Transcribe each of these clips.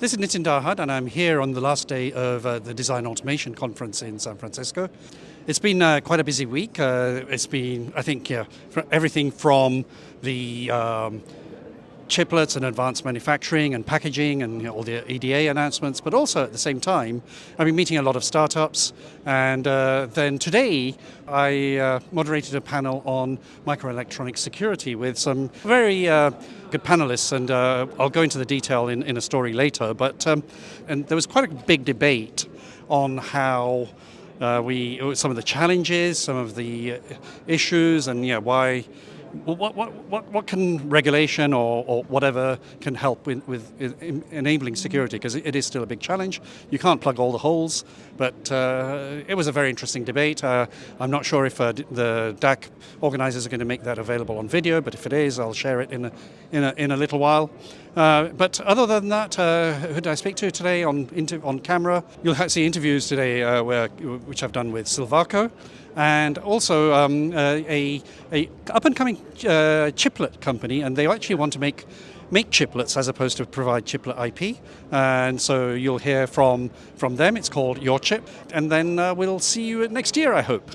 This is Nitin Darhad, and I'm here on the last day of the Design Automation Conference in San Francisco. It's been quite a busy week. It's been, I think, everything from the chiplets and advanced manufacturing and packaging and all the EDA announcements, but also at the same time, I've been meeting a lot of startups. And then today, I moderated a panel on microelectronic security with some very good panelists, and I'll go into the detail in a story later. But and there was quite a big debate on how some of the challenges, some of the issues, and why. What can regulation or whatever can help with enabling security? Because it is still a big challenge. You can't plug all the holes, but it was a very interesting debate. I'm not sure if the DAC organizers are going to make that available on video, but if it is, I'll share it in a little while. But other than that, who did I speak to today on camera? You'll see interviews today which I've done with Silvaco, and also a up-and-coming chiplet company, and they actually want to make chiplets as opposed to provide chiplet IP. And so you'll hear from them. It's called YorChi, and then we'll see you next year, I hope.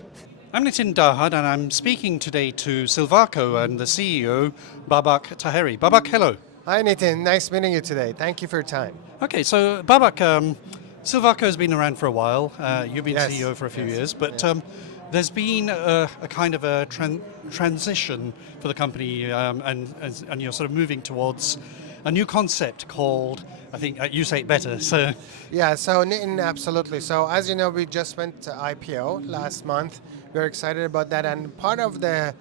I'm Nitin Darhad, and I'm speaking today to Silvaco and the CEO, Babak Taheri. Babak, hello. Hi Nitin, nice meeting you today. Thank you for your time. Okay, so Babak, Silvaco has been around for a while. You've been Yes. CEO for a few years, but Yeah. there's been a kind of a transition for the company, and you're sort of moving towards a new concept called, I think you say it better. So Yeah, so Nitin, absolutely. So as you know, we just went to IPO last month. We're excited about that, and part of the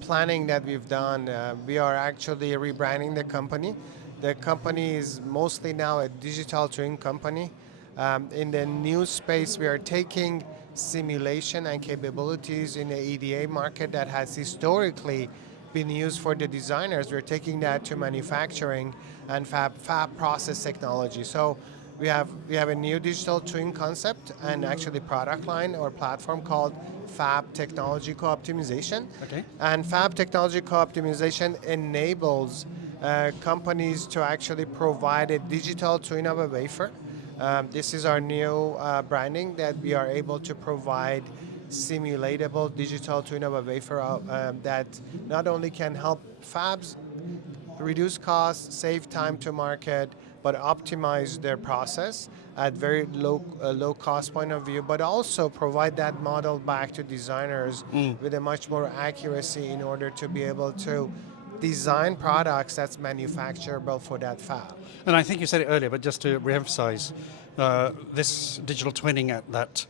planning that we've done, we are actually rebranding the company. The company is mostly now a digital twin company. In the new space, we are taking simulation and capabilities in the EDA market that has historically been used for the designers. We're taking that to manufacturing and fab process technology. So we have a new digital twin concept and actually product line or platform called Fab Technology Co-Optimization. Okay. And Fab Technology Co-Optimization enables companies to actually provide a digital twin of a wafer. This is our new branding, that we are able to provide simulatable digital twin of a wafer that not only can help fabs reduce costs, save time to market, but optimize their process at very low cost point of view, but also provide that model back to designers with a much more accuracy in order to be able to design products that's manufacturable for that fab. And I think you said it earlier, but just to reemphasize, this digital twinning at that,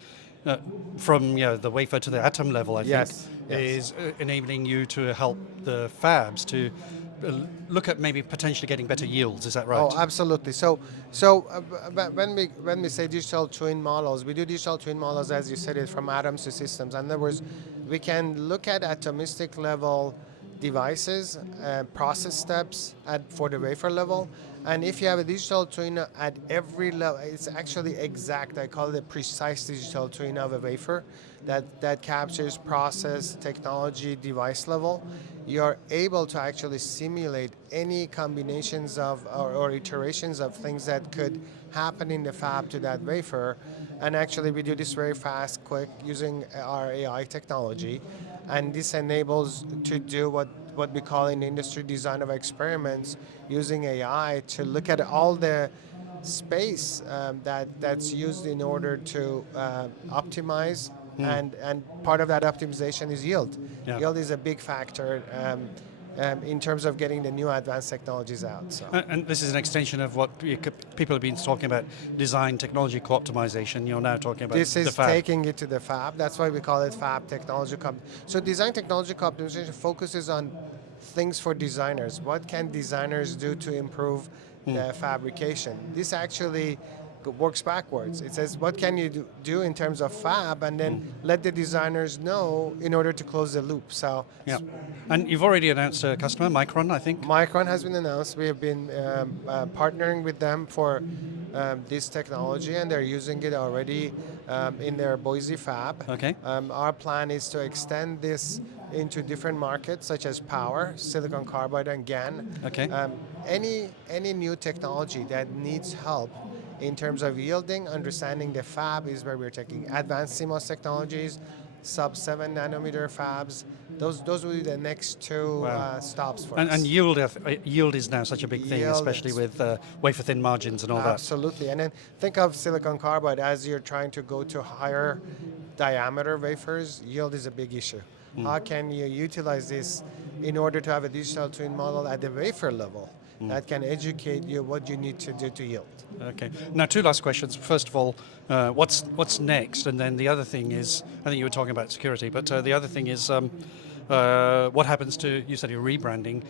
from the wafer to the atom level, I think, is enabling you to help the fabs to look at maybe potentially getting better yields. Is that right? Oh, absolutely. So when we say digital twin models, we do digital twin models, as you said, it from atoms to systems. In other words, we can look at atomistic level devices, process steps for the wafer level, and if you have a digital twin at every level, it's actually exact. I call it a precise digital twin of a wafer that captures process, technology, device level. You're able to actually simulate any combinations of or iterations of things that could happen in the fab to that wafer. And actually we do this very fast, quick, using our AI technology. And this enables to do what we call in industry design of experiments, using AI to look at all the space that's used in order to optimize. And part of that optimization is yield. Yeah. Yield is a big factor in terms of getting the new advanced technologies out. So. And this is an extension of what people have been talking about, design technology co-optimization. You're now talking about This the is fab. taking it to the fab. That's why we call it Fab Technology Co-Optimization. So design technology co-optimization focuses on things for designers. What can designers do to improve the fabrication? This actually works backwards. It says, what can you do in terms of fab, and then let the designers know in order to close the loop. So Yeah. And you've already announced a customer, Micron, I think. Micron has been announced. We have been partnering with them for this technology, and they're using it already in their Boise fab. Okay. Our plan is to extend this into different markets such as power, silicon carbide, and GaN. Okay. Any new technology that needs help in terms of yielding, understanding the fab is where we're taking advanced CMOS technologies, sub 7 nanometer fabs. Those will be the next two Wow. stops for And, us. and yield is now such a big thing, Yield especially is- with wafer thin margins and all Absolutely. And then think of silicon carbide as you're trying to go to higher diameter wafers. Yield is a big issue. How can you utilize this in order to have a digital twin model at the wafer level that can educate you what you need to do to yield? that. Okay. Now, two last questions. First of all, what's next? And then the other thing is, I think you were talking about security, but the other thing is, what happens to, you said you're rebranding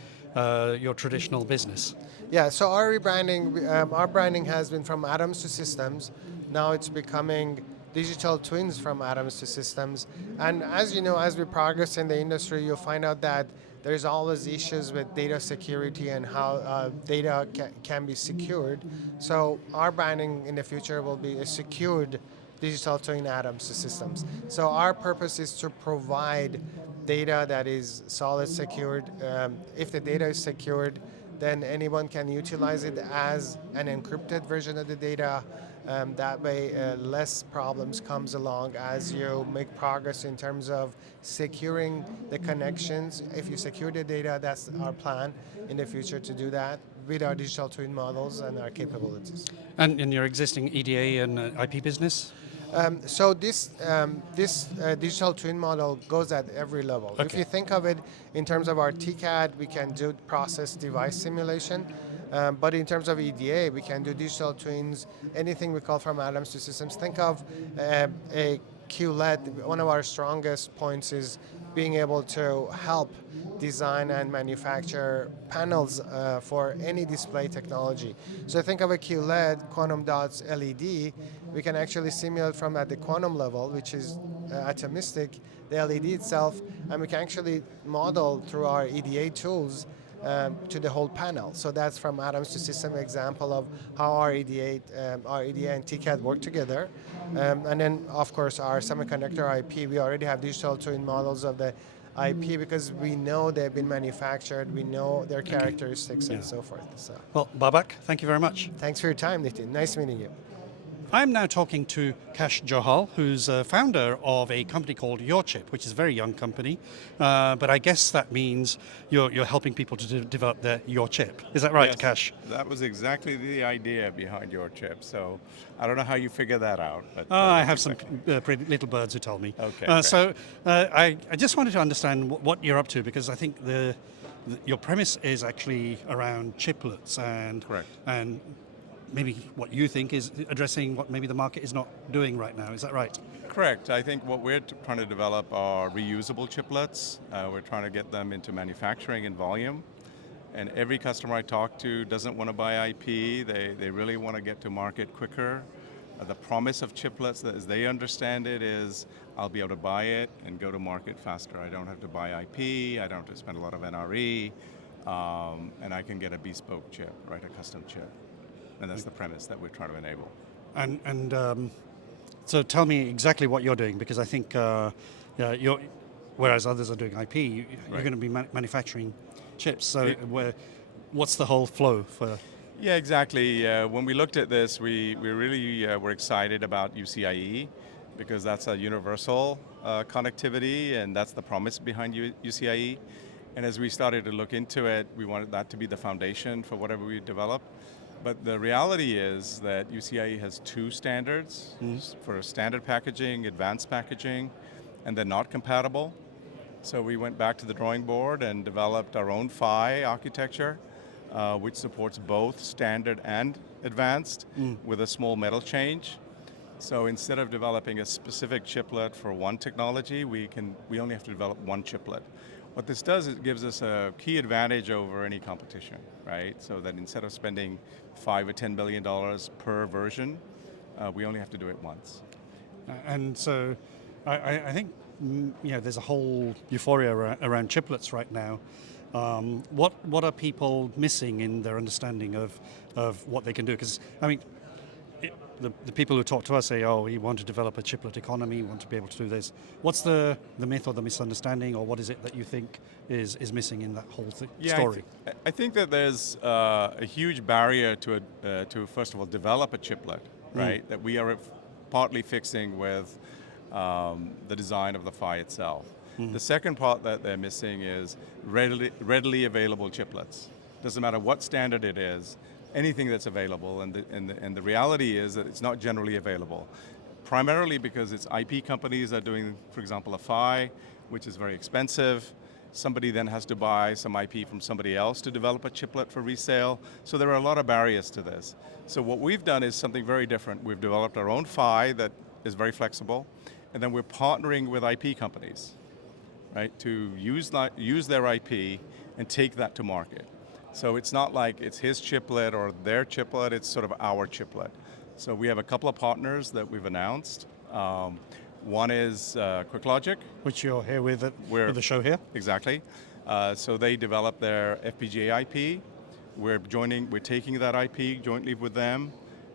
your traditional business. Yeah, so our rebranding, our branding has been from atoms to systems. Now it's becoming digital twins from atoms to systems. And as you know, as we progress in the industry, you'll find out that there's always issues with data security and how data can be secured. So our branding in the future will be a secured digital twin atoms to systems. So our purpose is to provide data that is solid secured. If the data is secured, then anyone can utilize it as an encrypted version of the data. That way, less problems comes along as you make progress in terms of securing the connections. If you secure the data, that's our plan in the future to do that with our digital twin models and our capabilities. And in your existing EDA and IP business? So this digital twin model goes at every level. Okay. If you think of it in terms of our TCAD, we can do process device simulation. But in terms of EDA, we can do digital twins, anything we call from atoms to systems. Think of a QLED. One of our strongest points is being able to help design and manufacture panels for any display technology. So think of a QLED, quantum dots, LED. We can actually simulate from at the quantum level, which is atomistic, the LED itself, and we can actually model through our EDA tools to the whole panel. So that's from atoms to system example of how our EDA and TCAD work together. And then, of course, our semiconductor IP, we already have digital twin models of the IP because we know they've been manufactured, we know their characteristics and so forth. So, Well, Babak, thank you very much. thanks for your time, Nitin. Nice meeting you. I'm now talking to Kash Johal, who's a founder of a company called YorChi, which is a very young company, but I guess that means you're helping people to develop their your chip. Is that right, Yes, Kash? that was exactly the idea behind your chip. So I don't know how you figure that out. But I that's have some exactly- pretty little birds who told me. Okay, great. So I just wanted to understand what you're up to, because I think your premise is actually around chiplets Correct. and maybe what you think is addressing what maybe the market is not doing right now. Is that right? Correct. I think what we're trying to develop are reusable chiplets. We're trying to get them into manufacturing in volume. And every customer I talk to doesn't want to buy IP. They really want to get to market quicker. The promise of chiplets, as they understand it, is I'll be able to buy it and go to market faster. I don't have to buy IP. I don't have to spend a lot of NRE. And I can get a bespoke chip, right, a custom chip. And that's the premise that we're trying to enable. And so tell me exactly what you're doing, because I think whereas others are doing IP, you're Right. going to be manufacturing chips. So what's the whole flow for? Yeah, exactly. When we looked at this, we really were excited about UCIe because that's a universal connectivity, and that's the promise behind UCIe. And as we started to look into it, we wanted that to be the foundation for whatever we develop. But the reality is that UCIe has two standards for standard packaging, advanced packaging, and they're not compatible. So we went back to the drawing board and developed our own PHY architecture, which supports both standard and advanced with a small metal change. So instead of developing a specific chiplet for one technology, we only have to develop one chiplet. What this does is it gives us a key advantage over any competition, right? So that instead of spending $5 or $10 billion per version, We only have to do it once. And so I think there's a whole euphoria around chiplets right now. What are people missing in their understanding of what they can do? Because, I mean, the people who talk to us say, oh, we want to develop a chiplet economy, we want to be able to do this. What's the myth or the misunderstanding, or what is it that you think is missing in that whole story? I think that there's a huge barrier to first of all, develop a chiplet, right? That we are partly fixing with the design of the PHY itself. The second part that they're missing is readily available chiplets. Doesn't matter what standard it is, anything that's available, and the reality is that it's not generally available. Primarily because it's IP companies that are doing, for example, a PHY, which is very expensive. Somebody then has to buy some IP from somebody else to develop a chiplet for resale. So there are a lot of barriers to this. So what we've done is something very different. We've developed our own PHY that is very flexible, and then we're partnering with IP companies, right, to use their IP and take that to market. So it's not like it's his chiplet or their chiplet, it's sort of our chiplet. So we have a couple of partners that we've announced. One is QuickLogic. Which you're here with at the show here. Exactly. So they developed their FPGA IP. We're taking that IP jointly with them,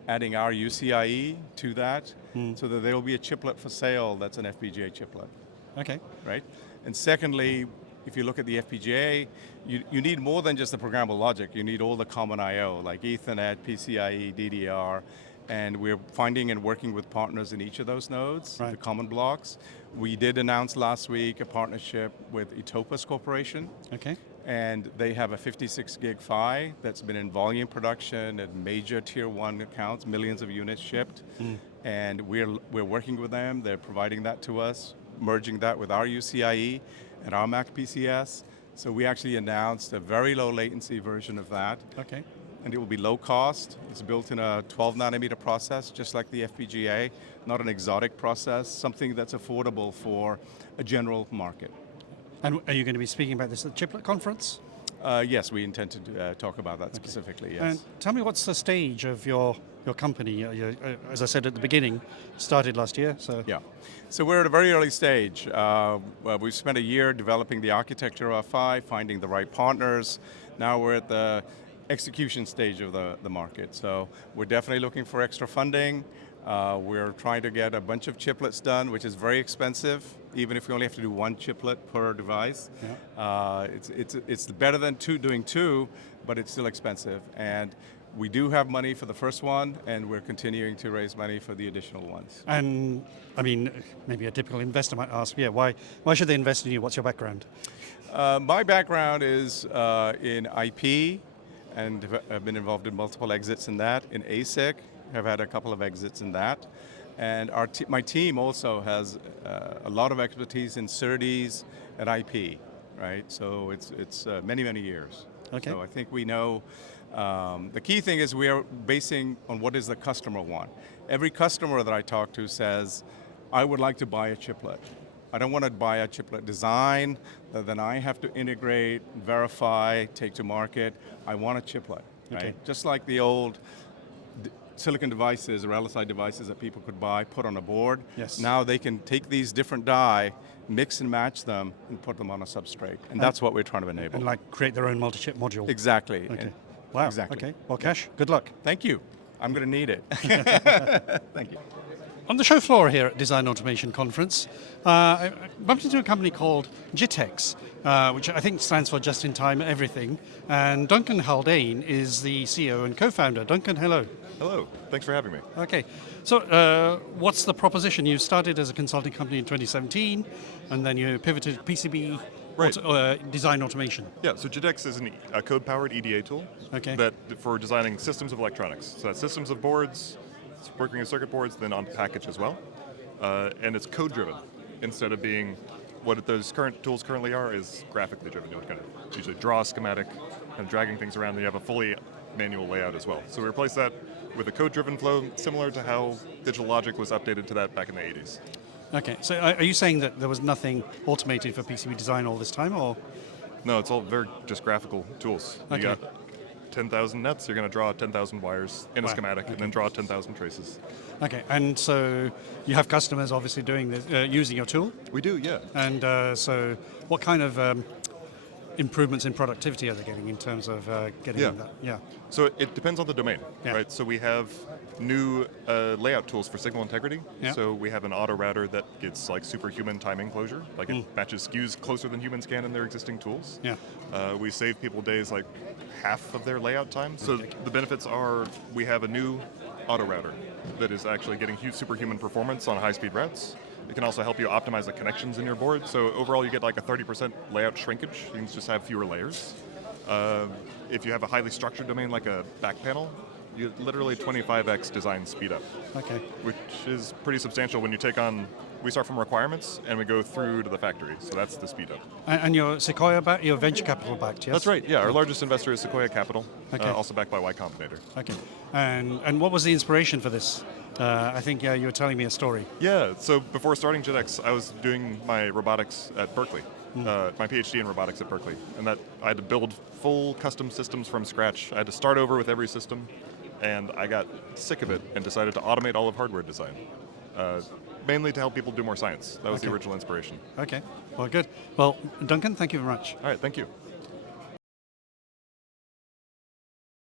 adding our UCIe to that, so that there will be a chiplet for sale that's an FPGA chiplet. Okay. Right? And secondly, if you look at the FPGA, you need more than just the programmable logic. You need all the common I/O, like Ethernet, PCIe, DDR, and we're finding and working with partners in each of those nodes, the common blocks. We did announce last week a partnership with Etopus Corporation. Okay. And they have a 56 gig PHY that's been in volume production at major tier 1 accounts, millions of units shipped. And we're working with them. They're providing that to us, merging that with our UCIe and our Mac PCS. So we actually announced a very low latency version of that. Okay. And it will be low cost. It's built in a 12 nanometer process, just like the FPGA, not an exotic process, something that's affordable for a general market. And are you going to be speaking about this at the Chiplet conference? Yes, we intend to talk about that specifically, yes. And tell me, what's the stage of your company? As I said at the beginning, started last year, so... Yeah, so we're at a very early stage. We've spent a year developing the architecture of PHY, finding the right partners. Now we're at the execution stage of the market. So we're definitely looking for extra funding. We're trying to get a bunch of chiplets done, which is very expensive, even if we only have to do one chiplet per device. Yeah. It's better than doing two, but it's still expensive. And we do have money for the first one, and we're continuing to raise money for the additional ones. And, I mean, maybe a typical investor might ask, why should they invest in you? What's your background? My background is in IP, and I've been involved in multiple exits in that. In ASIC, I've had a couple of exits in that. And my team also has a lot of expertise in SerDes and IP, right? So it's many, many years. Okay. So I think we know, the key thing is we are basing on what does the customer want. Every customer that I talk to says, I would like to buy a chiplet. I don't want to buy a chiplet design that then I have to integrate, verify, take to market. I want a chiplet, right? Okay. Just like the old silicon devices or LSI devices that people could buy, put on a board. Yes. Now they can take these different die, mix and match them, and put them on a substrate. And that's what we're trying to enable. And like create their own multi-chip module. Exactly. Okay. Wow. Exactly. Okay. Well, Kash, good luck. Thank you. I'm going to need it. Thank you. On the show floor here at Design Automation Conference, I bumped into a company called Jitex, which I think stands for Just in Time Everything. And Duncan Haldane is the CEO and co-founder. Duncan, hello. Hello, thanks for having me. Okay, so what's the proposition? You started as a consulting company in 2017, and then you pivoted to PCB design automation. Yeah, so Jitex is a code-powered EDA tool that for designing systems of electronics. So that's systems of boards, working with circuit boards, then on package as well. And it's code-driven instead of being what those current tools currently are is graphically driven. You kind of usually draw a schematic and dragging things around, then you have a fully manual layout as well. So we replace that with a code-driven flow, similar to how digital logic was updated to that back in the 80s. Okay, so are you saying that there was nothing automated for PCB design all this time, or? No, it's all very just graphical tools. Okay. 10,000 nets, you're going to draw 10,000 wires in a Wow, schematic, okay. and then draw 10,000 traces. Okay, and so you have customers obviously doing this, using your tool. We do, yeah. And so, what kind of improvements in productivity are they getting in terms of getting Yeah. that? Yeah. So it depends on the domain, Yeah. right? So we have new layout tools for signal integrity. Yeah. So we have an auto router that gets like superhuman time enclosure, like it matches SKUs closer than humans can in their existing tools. Yeah. We save people days like half of their layout time. So the benefits are we have a new auto router that is actually getting superhuman performance on high-speed routes. It can also help you optimize the connections in your board. So overall, you get like a 30% layout shrinkage. You can just have fewer layers. If you have a highly structured domain like a back panel, you literally 25x design speed up. Okay. Which is pretty substantial when you take on. We start from requirements and we go through to the factory. So that's the speed up. And you're Sequoia backed, you're venture capital backed, yes? That's right. Yeah, our largest investor is Sequoia Capital, Okay. also backed by Y Combinator. Okay. And what was the inspiration for this? I think you were telling me a story. Yeah, so before starting Jitex, I was doing my robotics at Berkeley, my PhD in robotics at Berkeley, and that I had to build full custom systems from scratch. I had to start over with every system, and I got sick of it and decided to automate all of hardware design, mainly to help people do more science. That was the original inspiration. Okay. Well, good. Well, Duncan, thank you very much. All right, thank you.